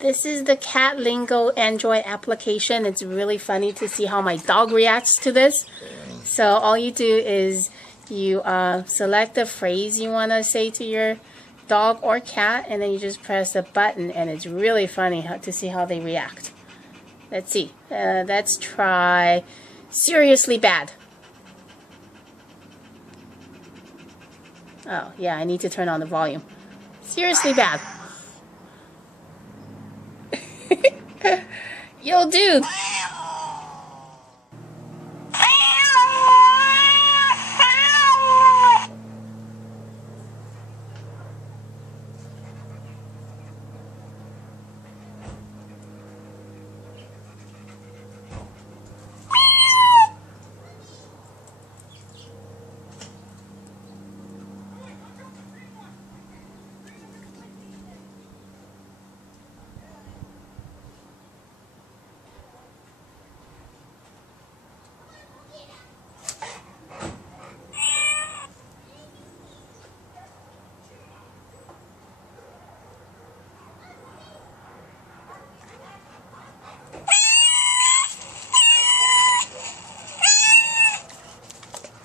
This is the Cat Lingo Android application. It's really funny to see how my dog reacts to this. So all you do is you select the phrase you want to say to your dog or cat, and then you just press the button, and it's really funny to see how they react. Let's see. Let's try seriously bad. Oh, yeah, I need to turn on the volume. Seriously bad. Yo, dude.